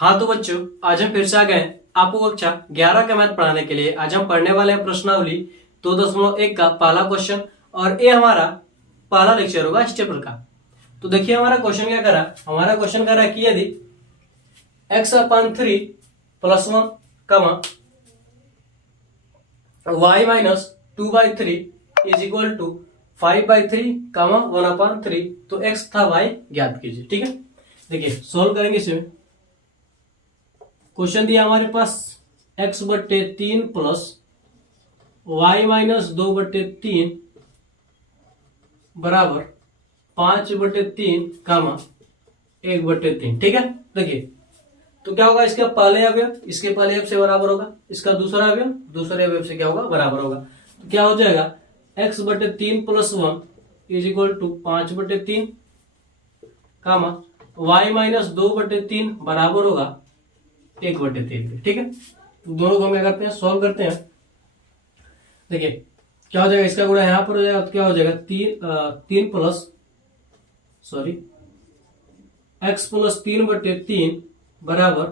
हाँ तो बच्चों, आज हम फिर से आ गए आपको कक्षा 11 का मैथ पढ़ाने के लिए। आज हम पढ़ने वाले हैं प्रश्नावली 2.1 का पहला क्वेश्चन, और ये हमारा पहला लेक्चर होगा इस चैप्टर का। तो देखिए हमारा क्वेश्चन क्या करा। हमारा क्वेश्चन करा कि यदि x/3 + 1 कमा y - 2/3 = 5/3 1/3, तो x तथा y ज्ञात कीजिए। ठीक है, देखिए सोल्व करेंगे इसमें। क्वेश्चन दिया हमारे पास x/3 + y - 2/3 बराबर 5/3 1/3। ठीक है, देखिए तो क्या होगा, इसका पहले अवयव इसके पहले अवयव से बराबर होगा, इसका दूसरा अवयव दूसरे अवयव से क्या होगा, बराबर होगा। तो क्या हो जाएगा, x/3 + 1 = 5/3 y - 2/3 बराबर होगा 1/3। ठीक है, तो दोनों को हम क्या करते हैं, सॉल्व करते हैं। देखिए क्या हो जाएगा, इसका गुणा यहां पर हो जाएगा, तो क्या हो जाएगा, x + 3/3 बराबर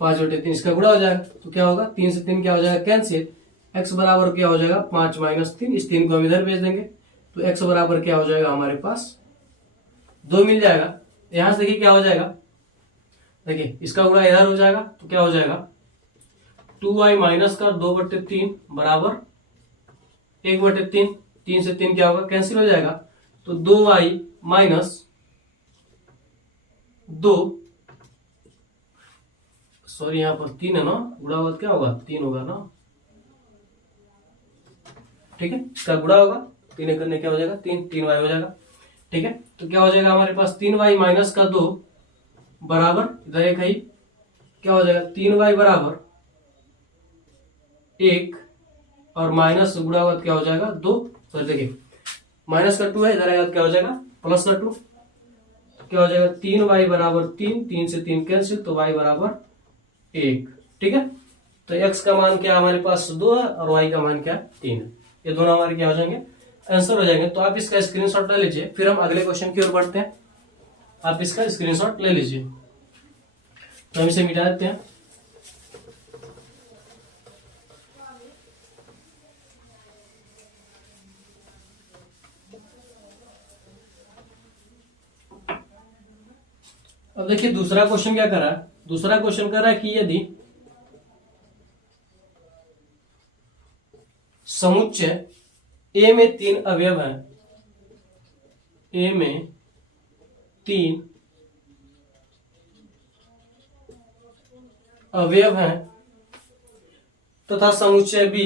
5/3, इसका गुणा हो जाएगा। तो क्या होगा, 3 से 3 क्या हो जाएगा, कैंसिल। x बराबर क्या हो जाएगा, 5 - 3, इस 3 को हम इधर भेज देंगे, तो x बराबर क्या हो जाएगा, हमारे पास 2 मिल जाएगा। यहां से देखिए क्या हो जाएगा, देखिए इसका गुणा इधर हो जाएगा, तो क्या हो जाएगा, 2y - 2/3 बराबर 1/3, 3 से 3 क्या होगा, कैंसिल हो जाएगा। तो 2y - 2, सॉरी यहाँ पर 3 है ना, गुणा हुआ क्या होगा, 3 होगा ना। ठीक है, इसका गुणा होगा, 3 करने क्या हो जाएगा, 3y हो जाएगा। ठीक है, तो क्या हो जाएगा हमारे पास, 3y - 2 बराबर, इधर एक है, क्या हो जाएगा, 3y बराबर 1 और माइनस गुणा हुआ क्या हो जाएगा, 2। सॉरी देखिए -2 है, इधर आएगा क्या हो जाएगा, +2, क्या हो जाएगा, 3y बराबर 3, 3 से 3 कैंसिल, तो y बराबर 1। ठीक है, तो x का मान क्या हमारे पास 2 है और y का मान क्या 3 है। ये दोनों हमारे क्या हो जाएंगे, आंसर हो जाएंगे। तो आप इसका स्क्रीनशॉट ले लीजिए, फिर हम अगले क्वेश्चन की ओर बढ़ते हैं। आप इसका स्क्रीनशॉट ले लीजिए, तो हम इसे मिटा देते हैं। अब देखिए दूसरा क्वेश्चन क्या कर रहा है, दूसरा क्वेश्चन कर रहा है कि यदि समुच्चय A में 3 अवयव हैं, A में 3 अवयव हैं तथा समुच्चय B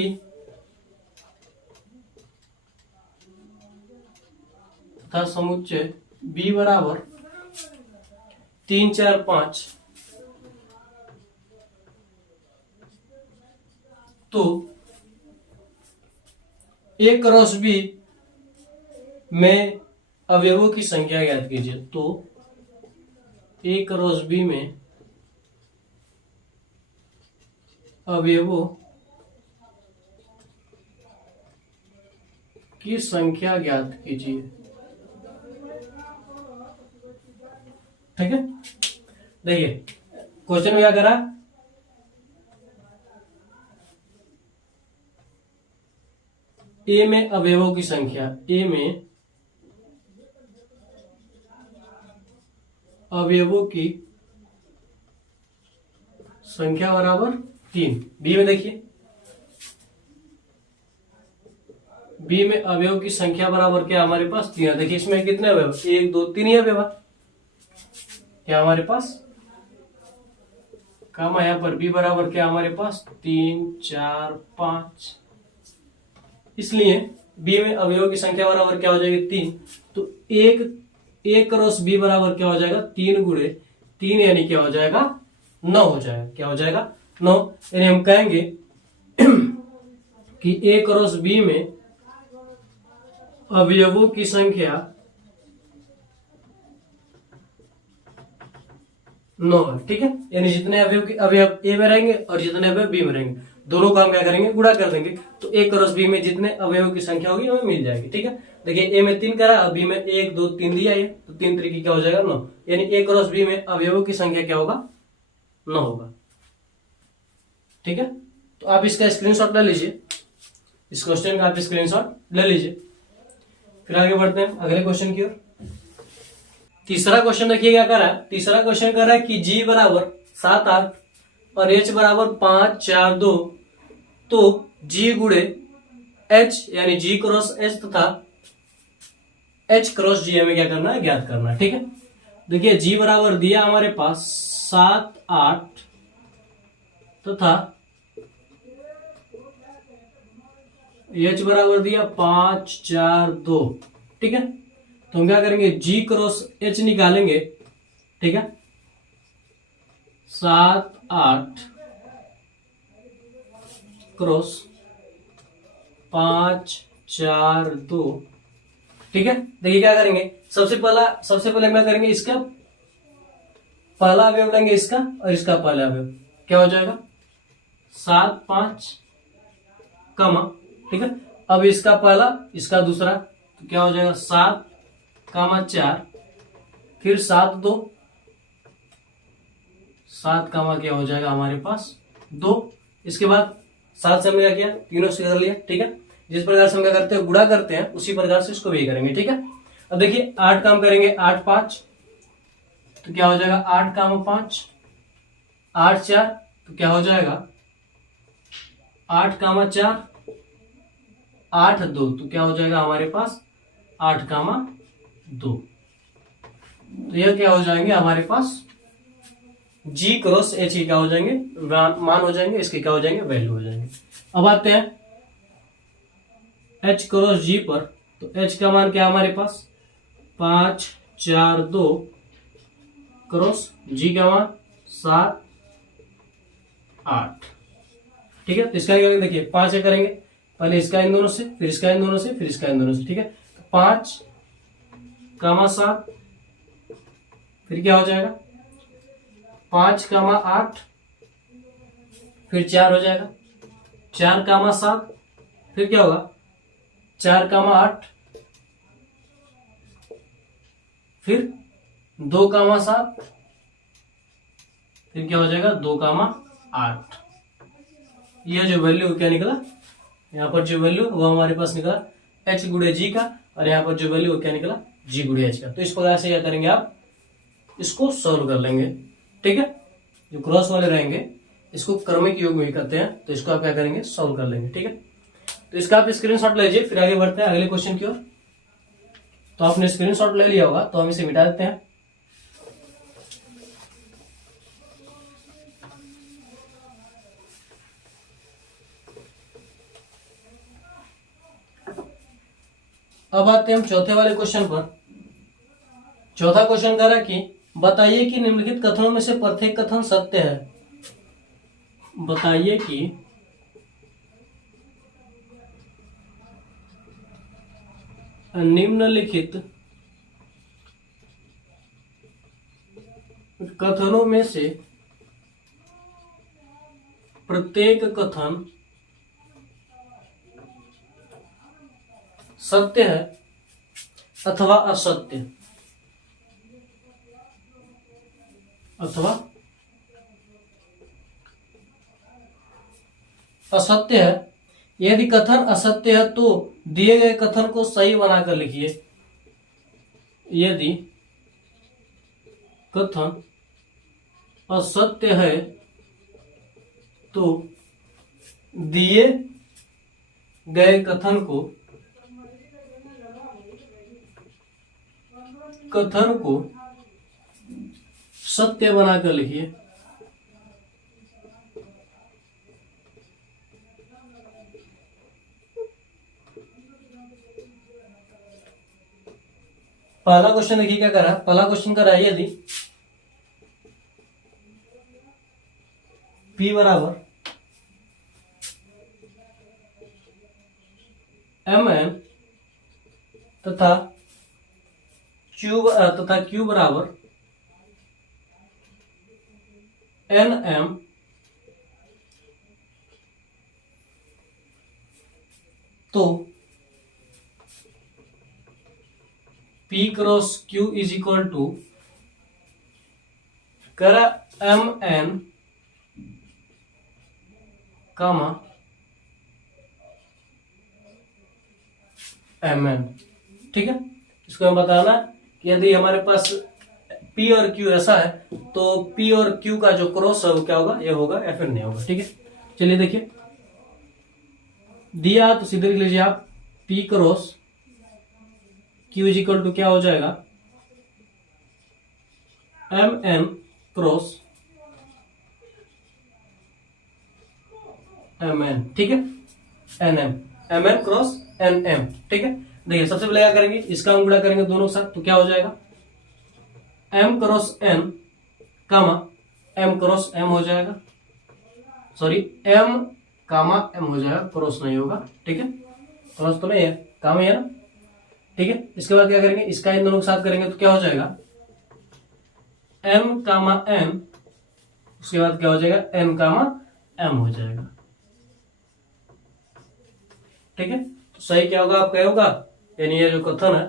तथा समुच्चय B बराबर 3, 4, 5, तो A क्रॉस B में अवयवों की संख्या ज्ञात कीजिए। तो A क्रॉस B में अवयवों की संख्या ज्ञात कीजिए। ठीक है, देखिए क्वेश्चन में क्या करा, ए में अवयवों की संख्या, ए में अवयवों की संख्या बराबर 3। बी में देखिए, बी में अवयव की संख्या बराबर क्या हमारे पास 3 है। देखिए इसमें कितने अवयव, 1 2 3 ही अवयव क्या हमारे पास, कामा यहाँ पर b बराबर क्या हमारे पास 3 4 5, इसलिए b में अवयवों की संख्या बराबर क्या हो जाएगी 3। तो एक क्रॉस b बराबर क्या हो जाएगा, 3 गुणे 3 यानी क्या हो जाएगा, 9 हो जाएगा। क्या हो जाएगा, 9। यानी हम कहेंगे कि a क्रॉस b में अवयवों की संख्या 9 है। ठीक है, यानी जितने अवयव ए में रहेंगे और जितने अवयव बी में रहेंगे, दोनों को हम क्या करेंगे, गुणा कर देंगे। तो ए क्रॉस बी में जितने अवयवों की संख्या होगी हमें मिल जाएगी। ठीक है, देखिए ए में 3 करा, बी में 1 2 3 दिया है, तो 3 3 क्या हो जाएगा 9, यानी ए क्रॉस बी में अवयवों की संख्या क्या होगा न होगा। ठीक है, तो आप इसका स्क्रीनशॉट ले लीजिए, इस क्वेश्चन का आप स्क्रीनशॉट ले लीजिए। फिर आगे बढ़ते हैं अगले क्वेश्चन की ओर। तीसरा क्वेश्चन देखिए क्या कर रहा है। तीसरा क्वेश्चन कर रहा है कि g बराबर 7 8 और h बराबर 5 4 2, तो g गुणे h यानी g क्रॉस h तथा h क्रॉस g हमें क्या करना है, ज्ञात करना है। ठीक है, देखिए g बराबर दिया हमारे पास 7 8 तथा h बराबर दिया 5 4 2। ठीक है, तो हम क्या करेंगे, g क्रॉस h निकालेंगे। ठीक है, 7 8 क्रॉस 5 4 2। ठीक है, देखिए क्या करेंगे, सबसे पहले क्या करेंगे, इसका पहला अवयव लेंगे इसका और इसका पहला अवयव, क्या हो जाएगा 7 5 कमा। ठीक है, अब इसका पहला इसका दूसरा, तो क्या हो जाएगा 7 कामा 4, फिर 7 2, 7 कामा क्या हो जाएगा हमारे पास 2। इसके बाद 7 से हमने क्या किया, तीनों से कर लिया। ठीक है, जिस प्रकार से हम क्या करते हैं, गुणा करते हैं, उसी प्रकार से इसको भी करेंगे। ठीक है, अब देखिए 8 काम करेंगे, 8 5, तो क्या हो जाएगा 8 कामा 5, 8 4, तो क्या हो जाएगा 8 कामा 4, 8 2, तो क्या हो जाएगा हमारे पास 8 कामा 2। तो यह क्या हो जाएंगे हमारे पास g क्रॉस h की क्या हो जाएंगे, मान हो जाएंगे, इसके क्या हो जाएंगे, वैल्यू हो जाएंगे। अब आते हैं h क्रॉस g पर, तो h का मान क्या हमारे पास 5 4 2 क्रॉस g का मान 7 8। ठीक है, तो इसका क्या देखिए 5 क्या करेंगे, पहले इसका इन दोनों से, फिर इसका इन दोनों से, फिर इसका इन दोनों से। ठीक है, 5 कामा 7, फिर क्या हो जाएगा 5 कामा 8, फिर 4 हो जाएगा, 4 कामा 7, फिर क्या होगा 4 कामा 8, फिर 2 कामा 7, फिर क्या हो जाएगा 2 कामा 8। यह जो वैल्यू क्या निकला, यहाँ पर जो वैल्यू वो हमारे पास निकला h गुणे g का, और यहाँ पर जो वैल्यू क्या निकला g गुणे h का। तो इस प्रकार से क्या करेंगे, आप इसको सॉल्व कर लेंगे। ठीक है, जो क्रॉस वाले रहेंगे इसको क्रमिक योग में करते हैं, तो इसको आप क्या करेंगे, सॉल्व कर लेंगे। ठीक है, तो इसका आप स्क्रीनशॉट लीजिए, फिर आगे बढ़ते हैं अगले क्वेश्चन की ओर। तो आपने स्क्रीनशॉट ले लिया होगा, तो हम इसे मिटा देते हैं। अब आते हैं हम चौथे वाले क्वेश्चन पर। चौथा क्वेश्चन कह रहा है कि बताइए कि निम्नलिखित कथनों में से प्रत्येक कथन सत्य है। बताइए कि निम्नलिखित कथनों में से प्रत्येक कथन सत्य है अथवा असत्य, अथवा असत्य है। यदि कथन असत्य है तो दिए गए कथन को सही बनाकर लिखिए। यदि कथन असत्य है तो दिए गए कथन को सत्य बनाकर लिखिए। पहला क्वेश्चन देखिए क्या कर रहा है। पहला क्वेश्चन कर रहा है यदि P बराबर mn तथा Q बराबर nm, तो P cross Q is equal to करा mn कामा एम एन। ठीक है, इसको हमें बताना कि यदि हमारे पास P और Q ऐसा है तो P और Q का जो क्रॉस है वो क्या होगा, ये होगा या फिर नहीं होगा। ठीक है, चलिए देखिए, दिया तो सीधे लिख लीजिए आप P cross Q is equal to क्या हो जाएगा, M N cross M N. ठीक है, N M, M N cross N M. ठीक है, देखिए सबसे पहले क्या करेंगे, इसका हम गुणा करेंगे दोनों के साथ, तो क्या हो जाएगा, एम क्रॉस एन कामा एम क्रॉस एम हो जाएगा, सॉरी एम कामा एम हो जाएगा, क्रॉस नहीं होगा। ठीक है, क्रॉस तो नहीं है, काम है ना। ठीक है, इसके बाद क्या करेंगे, इसका इन दोनों के साथ करेंगे तो क्या हो जाएगा, एम कामा एन, उसके बाद क्या हो जाएगा, एन कामा एम हो जाएगा। ठीक है, तो सही क्या होगा आपका, होगा यानी ये जो कथन है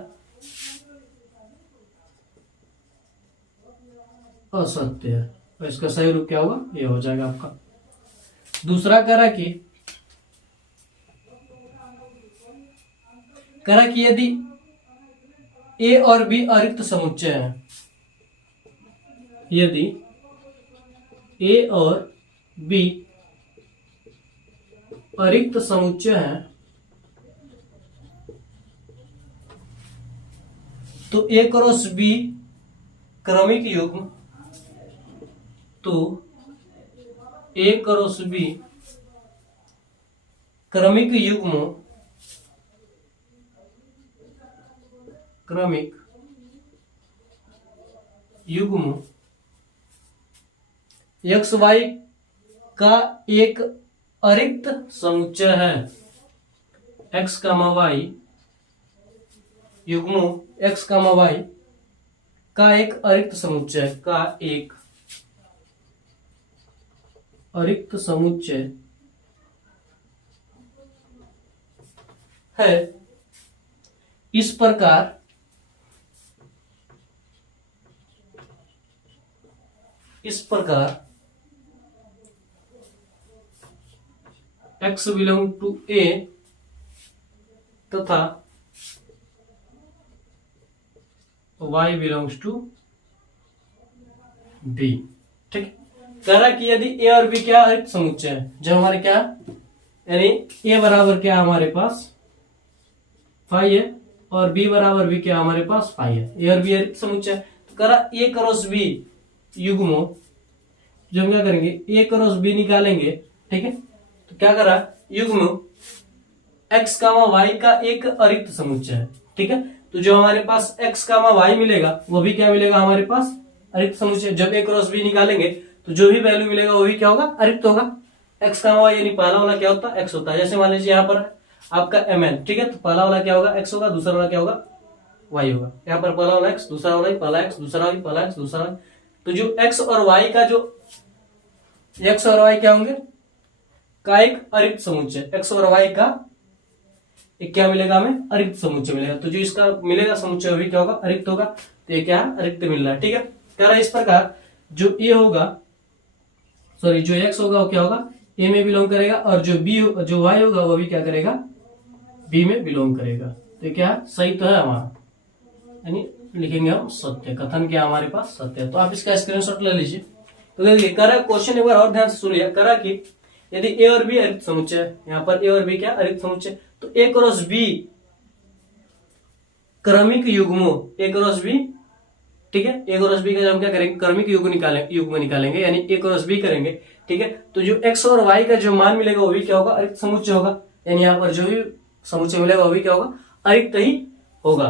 असत्य है, तो इसका सही रूप क्या होगा, ये हो जाएगा आपका। दूसरा करा कि यदि ए और बी अरिक्त समुच्चय है, यदि ए और बी अरिक्त समुच्चय है तो ए क्रॉस बी क्रमिक युग्म, तो ए क्रॉस बी क्रमिक युग्म एक्स वाई का एक अरिक्त समुच्चय है, एक्स कामा वाई युग्म एक्स कामा वाई का एक अरिक्त समुच्चय, का एक अरिक्त समुच्चय है, इस प्रकार x बिलोंग टू ए तथा y बिलोंग्स टू बी। ठीक, कह रहा कि यदि ए और बी क्या अरिक्त समुच्चय है, जब हमारे क्या यानी ए बराबर क्या हमारे पास फाई है और बी बराबर भी क्या हमारे पास फाई है, ए और बी अरिक्त समुच्चय, करा ए क्रॉस बी युग्मो, जो हम क्या करेंगे ए क्रॉस बी निकालेंगे। ठीक है, तो क्या करा, युग्म एक्स कामा वाई का एक अरिक्त समुच्चय है। ठीक है, तो जो हमारे पास एक्स कामा वाई मिलेगा वो भी क्या मिलेगा हमारे पास, अरिक्त समुच्चय। जब ए क्रॉस बी निकालेंगे तो जो भी वैल्यू मिलेगा वो भी क्या होगा, अरिक्त होगा। एक्स कामा वाई यानी पहला वाला क्या होता है, एक्स होता है। जैसे मान लीजिए यहाँ पर आपका एम एन, ठीक है, तो पहला वाला क्या होगा, एक्स होगा, दूसरा वाला क्या होगा, वाई होगा। यहाँ पर पहला वाला एक्स, दूसरा वाला पहला एक्स, दूसरा वाला पहला एक्स, दूसरा वाला। तो जो एक्स और वाई का जो एक्स और वाई क्या होंगे, का एक अरिक्त समुच्चय, एक्स और वाई का एक क्या मिलेगा हमें, अरिक्त समुच्चय मिलेगा। तो जो इसका मिलेगा समुच्चय वो भी क्या होगा, अरिक्त होगा। तो ये क्या है, अरिक्त मिल रहा है। ठीक है, कह रहा है इस प्रकार जो ए होगा, सॉरी जो एक्स होगा वो क्या होगा, ए में बिलोंग करेगा, और जो बी जो वाई होगा वो भी क्या करेगा, बी में बिलोंग करेगा। तो क्या सही तो है हमारा, यानी लिखेंगे हम सत्य, कथन क्या हमारे पास सत्य है। तो आप इसका स्क्रीनशॉट ले लीजिए। तो देखिए करा क्वेश्चन एक बार और ध्यान से सुनिए, करा कि यदि ए और बी अरिक्त समुच्चय है, यहाँ पर ए और बी क्या अरिक्त समुच्चय, तो ए क्रॉस बी क्रमिक युग्मो, ए क्रॉस बी, ठीक है, ए क्रॉस बी का हम क्या करेंगे, क्रमिक युग्म निकालेंगे, यानी ए क्रॉस बी करेंगे। ठीक है, तो जो एक्स और वाई का जो मान मिलेगा वो भी क्या होगा, अरिक्त समुच्चय होगा। यानी यहाँ पर जो भी समुच्चय मिलेगा वो भी क्या होगा, अरिक्त ही होगा।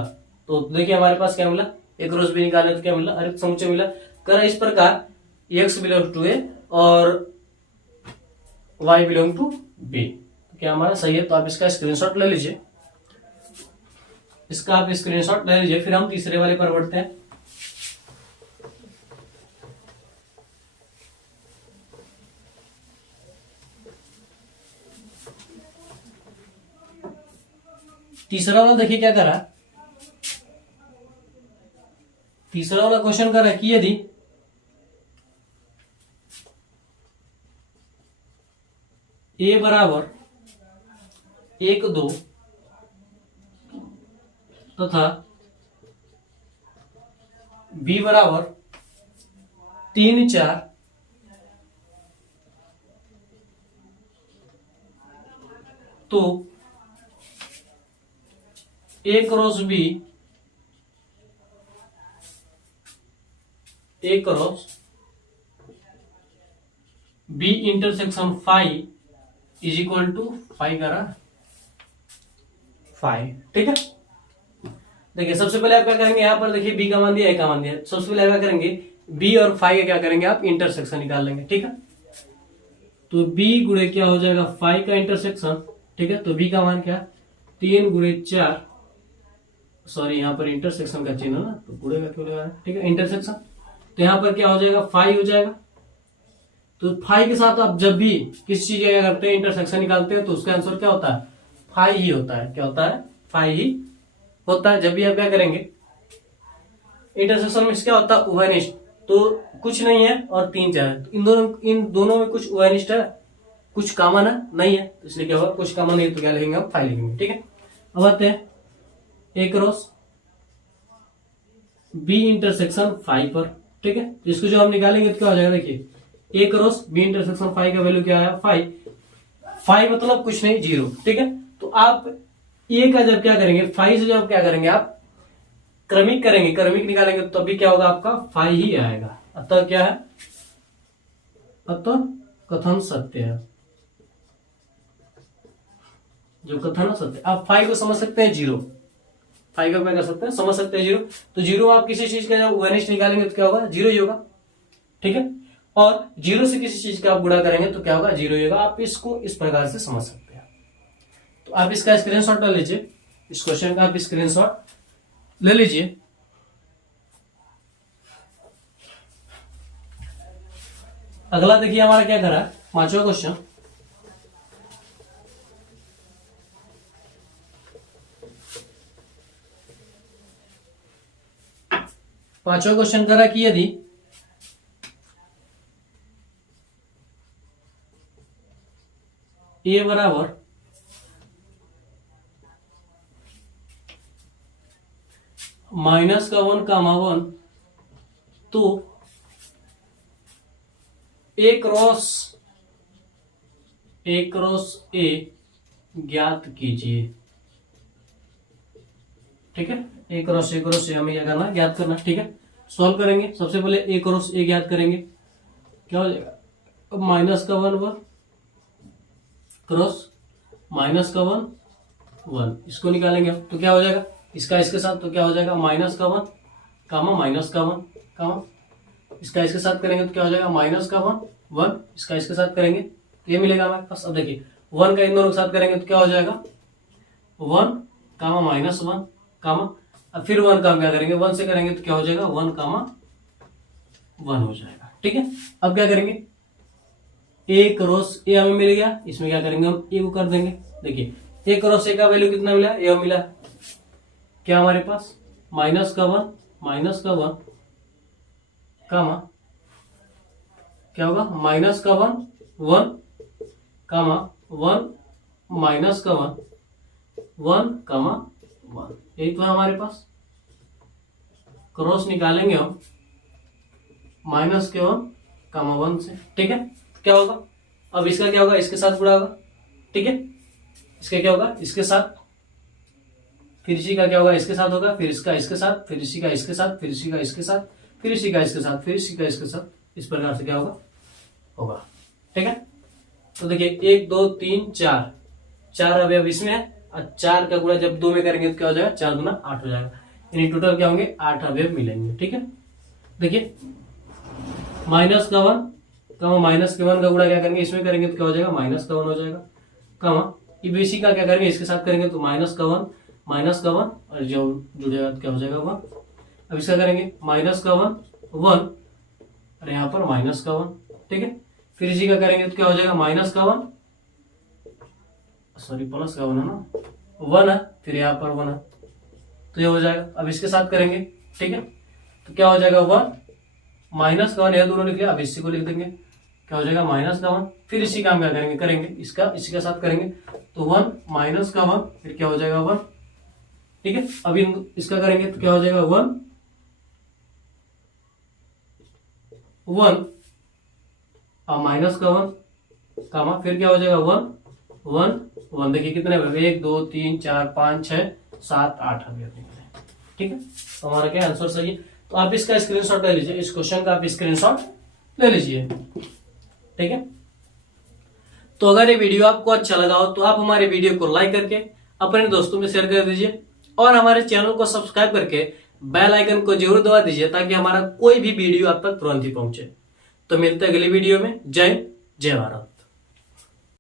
तो देखिए हमारे पास क्या मिला, ए क्रॉस बी निकाले तो क्या मिला, अरिक्त समुच्चय मिला। करा इस प्रकार एक्स बिलोंग टू ए और वाई बिलोंग टू बी, क्या हमारा सही है। तो आप इसका स्क्रीनशॉट ले लीजिए, इसका आप स्क्रीनशॉट ले लीजिए। फिर हम तीसरे वाले पर बढ़ते हैं। तीसरा वाला देखिए क्या करा, तीसरा वाला क्वेश्चन करा कि यदि ए बराबर 1 2 तथा बी बराबर 3 4 तो A cross B A cross B intersection five is equal to 5 करा 5। ठीक है, देखिए सबसे पहले आप क्या करेंगे, यहां पर देखिए बी का मान दिया, ए का मान दिया। सबसे पहले आप क्या करेंगे, बी और 5 का क्या करेंगे, आप इंटरसेक्शन निकाल लेंगे। ठीक है, तो बी गुणे क्या हो जाएगा 5 का इंटरसेक्शन। ठीक है, तो बी का मान क्या, 3 गुणे 4, सॉरी यहाँ पर इंटरसेक्शन का चिन्ह ना, तो गुणे का क्यों लगा। ठीक है, इंटरसेक्शन, तो यहाँ पर क्या हो जाएगा 5 हो जाएगा। तो 5 के साथ आप जब भी किसी चीज का करते हैं, इंटरसेक्शन निकालते हैं, तो उसका आंसर क्या होता है, 5 ही होता है। क्या होता है, 5 ही होता है। जब भी आप क्या करेंगे, इंटरसेक्शन में क्या होता है, उभयनिष्ठ, तो कुछ नहीं है और 3 4 है, तो इन दोनों में कुछ उभयनिष्ठ है, कुछ कॉमन है नहीं है, तो इसलिए क्या होगा, कुछ कॉमन नहीं है, तो क्या लिखेंगे हम 5 लिखेंगे। ठीक है, अब आते हैं ए क्रॉस बी इंटरसेक्शन 5 पर। ठीक है, इसको जो हम निकालेंगे तो क्या हो जाएगा, देखिए ए क्रॉस बी इंटरसेक्शन 5 का वैल्यू क्या है 5, 5 मतलब कुछ नहीं 0। ठीक है, तो आप ए का जब क्या करेंगे 5 से जब क्या करेंगे, आप क्रमिक करेंगे, क्रमिक निकालेंगे, तो तभी क्या होगा, आपका 5 ही आएगा। अतः क्या है, अतः कथन सत्य है, जो कथन सत्य। आप 5 को समझ सकते हैं 0, 5 का क्या कर सकते हैं, समझ सकते हैं 0। तो 0 आप किसी चीज का जब अनिष्ट निकालेंगे तो क्या होगा, 0 ही होगा। ठीक है, और 0 से किसी चीज का आप गुणा करेंगे तो क्या होगा, 0 ही होगा। आप इसको इस प्रकार से समझ सकते हैं। तो आप इसका स्क्रीनशॉट ले लीजिए, इस क्वेश्चन का आप स्क्रीनशॉट ले लीजिए। अगला देखिए हमारा क्या करा है, 5वां क्वेश्चन। पांचवा क्वेश्चन करा कि यदि ए बराबर -1 कामा 1, तो ए क्रॉस ए ज्ञात कीजिए। ठीक है, ए क्रॉस ए हमें क्या करना है, ज्ञात करना। ठीक है, सॉल्व करेंगे। सबसे पहले ए क्रॉस ए ज्ञात करेंगे, क्या हो जाएगा, अब -1 क्रॉस -1 1, इसको निकालेंगे हम, तो क्या हो जाएगा, इसका इसके साथ, तो क्या हो जाएगा -1 कामा -1 कामा, इसका इसके साथ करेंगे तो क्या हो जाएगा -1 1, इसका इसके साथ करेंगे तो ये मिलेगा हमारे पास। अब देखिए 1 का इन दोनों के साथ करेंगे तो क्या हो जाएगा 1 कामा -1 कामा, अब फिर 1 का हम क्या करेंगे, 1 से करेंगे तो क्या हो जाएगा 1 कामा 1 हो जाएगा। ठीक है, अब क्या करेंगे, ए क्रॉस ए हमें मिल गया, इसमें क्या करेंगे हम ए को कर देंगे। देखिए ए क्रॉस ए का वैल्यू कितना मिला, ए मिला, क्या हमारे पास -1 कामा, क्या होगा -1 1 कामा 1 -1 कामा 1, यही तो है हमारे पास। क्रॉस निकालेंगे हम -1 कामा 1 से। ठीक है, क्या होगा, अब इसका क्या होगा, इसके साथ गुणा होगा। ठीक है, इसका क्या होगा, इसके साथ, फिर इसी का क्या होगा, इसके साथ होगा, फिर इसका इसके साथ, फिर इसी का इसके साथ, फिर इसी का इसके साथ, फिर इसी का इसके साथ, फिर इसी का इसके साथ, इस प्रकार से क्या होगा। ठीक है, तो देखिए 1 2 3 4, 4 अवयव इसमें है, और 4 का गुणा जब 2 में करेंगे तो क्या हो जाएगा, 4 दूना 8 हो जाएगा, यानी टोटल क्या होंगे 8 अवयव मिलेंगे। ठीक है, देखिए -1 कामा -1 का गुणा क्या करेंगे, इसमें करेंगे तो क्या हो जाएगा -1 हो जाएगा, कामा इसी का क्या करेंगे, इसके साथ करेंगे तो -1 और जो जुड़ेगा तो क्या हो जाएगा 1। अब इसका करेंगे -1 और यहाँ पर -1। ठीक है, फिर इसी का करेंगे तो क्या हो जाएगा -1, सॉरी +1 है ना, 1 है, फिर यहाँ पर 1 है, तो ये हो जाएगा। अब इसके साथ करेंगे, ठीक है, तो क्या हो जाएगा 1 -1, यह दोनों लिख लिया, अब इसी को लिख देंगे क्या हो जाएगा माइनस का 1, फिर इसी काम क्या करेंगे इसका इसी के साथ करेंगे, तो 1 माइनस का 1 फिर क्या हो जाएगा 1, ठीक है। अभी इसका करेंगे तो क्या हो जाएगा 1 1 माइनस का 1 कामा फिर क्या हो जाएगा 1 1 1, देखिए कितने 1 2 3 4 5 6 7 8 अभी ठीक है। तो हमारा क्या आंसर सही है। तो आप इसका स्क्रीनशॉट ले लीजिए, इस क्वेश्चन का आप स्क्रीनशॉट ले लीजिए, ठीक है। तो अगर ये वीडियो आपको अच्छा लगा हो तो आप हमारे वीडियो को लाइक करके अपने दोस्तों में शेयर कर दीजिए और हमारे चैनल को सब्सक्राइब करके बेल आइकन को जरूर दबा दीजिए ताकि हमारा कोई भी वीडियो आप तक तुरंत ही पहुंचे। तो मिलते हैं अगली वीडियो में। जय भारत।